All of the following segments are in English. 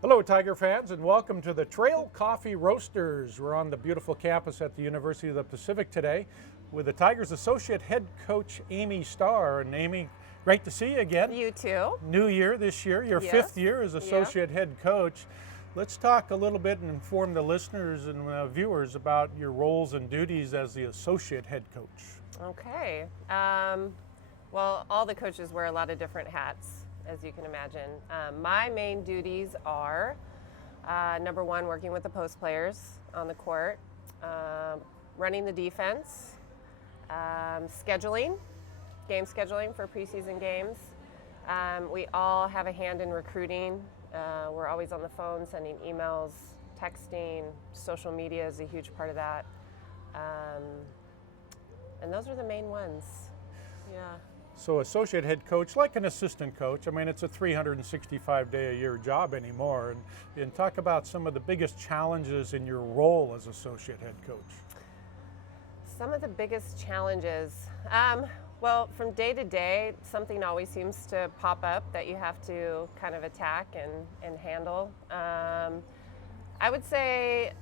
Hello, Tiger fans, and welcome to the Trail Coffee Roasters. We're on the beautiful campus at the University of the Pacific today with the Tigers Associate Head Coach Amy Starr. And Amy, great to see you again. You too. New year this year, your Yes. fifth year as Associate Head Coach. Let's talk a little bit and inform the listeners and viewers about your roles and duties as the Associate Head Coach. Okay. Well, all the coaches wear a lot of different hats, as you can imagine. My main duties are, number one, working with the post players on the court, running the defense, scheduling, game scheduling for preseason games. We all have a hand in recruiting. We're always on the phone, sending emails, texting, social media is a huge part of that. And those are the main ones. Yeah. So associate head coach, like an assistant coach, I mean, it's a 365-day-a-year job anymore. And talk about some of the biggest challenges in your role as associate head coach. Some of the biggest challenges, well, from day to day, something always seems to pop up that you have to kind of attack and handle. I would say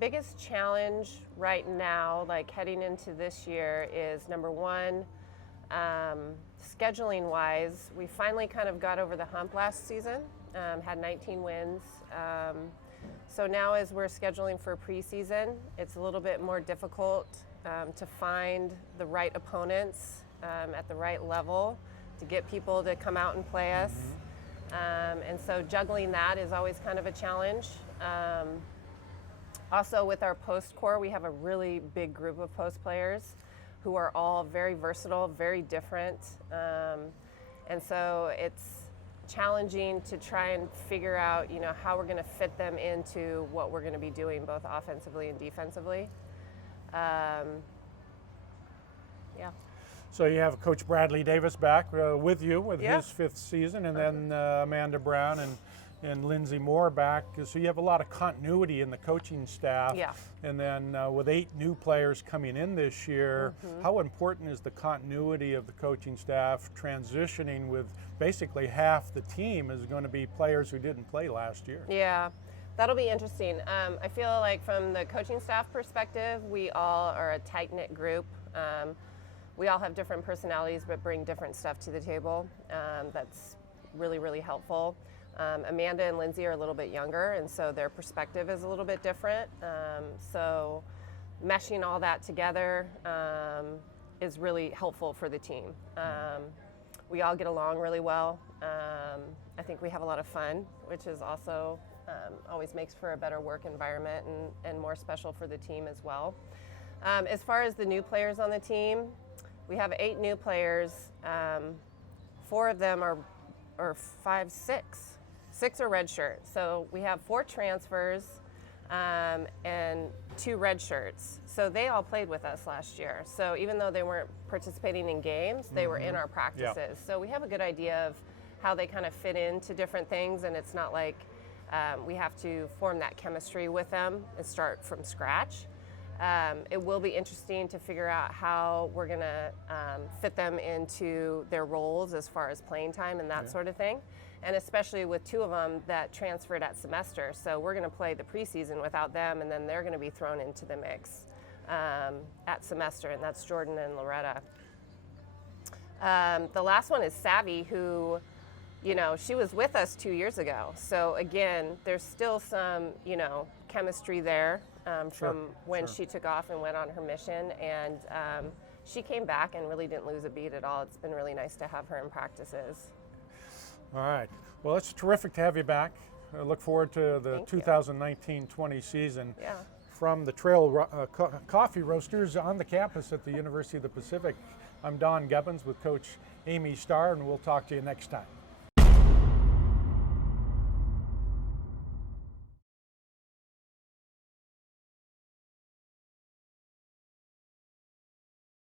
biggest challenge right now, like heading into this year, is number one, scheduling wise, we finally kind of got over the hump last season, had 19 wins. So now as we're scheduling for preseason, it's a little bit more difficult to find the right opponents at the right level to get people to come out and play us. And so juggling that is always kind of a challenge. Also with our post core, we have a really big group of post players who are all very versatile, very different. And so it's challenging to try and figure out, how we're going to fit them into what we're going to be doing both offensively and defensively. Yeah. So you have Coach Bradley Davis back with you with his fifth season, and then Amanda Brown and Lindsay Moore back. So you have a lot of continuity in the coaching staff. Yeah. And then with 8 new players coming in this year, how important is the continuity of the coaching staff transitioning with basically half the team is going to be players who didn't play last year? Yeah, that'll be interesting. I feel like from the coaching staff perspective, we all are a tight-knit group. We all have different personalities but bring different stuff to the table. That's really, really helpful. Amanda and Lindsay are a little bit younger, and so their perspective is a little bit different. So meshing all that together is really helpful for the team. We all get along really well. I think we have a lot of fun, which is also always makes for a better work environment and more special for the team as well. As far as the new players on the team, we have 8 new players. 4 of them are 6 are redshirt. So we have 4 transfers and 2 redshirts. So they all played with us last year. So even though they weren't participating in games, they were in our practices. Yeah. So we have a good idea of how they kind of fit into different things, and it's not like we have to form that chemistry with them and start from scratch. It will be interesting to figure out how we're going to fit them into their roles as far as playing time and that sort of thing. And especially with 2 of them that transferred at semester. So we're going to play the preseason without them, and then they're going to be thrown into the mix at semester, and that's Jordan and Loretta. The last one is Savvy, who, she was with us 2 years ago. So again, there's still some, chemistry there from when she took off and went on her mission. And she came back and really didn't lose a beat at all. It's been really nice to have her in practices. All right. Well, it's terrific to have you back. I look forward to the 2019-20 season. Yeah. From the Trail Coffee Roasters on the campus at the University of the Pacific, I'm Don Gubbins with Coach Amy Starr, and we'll talk to you next time.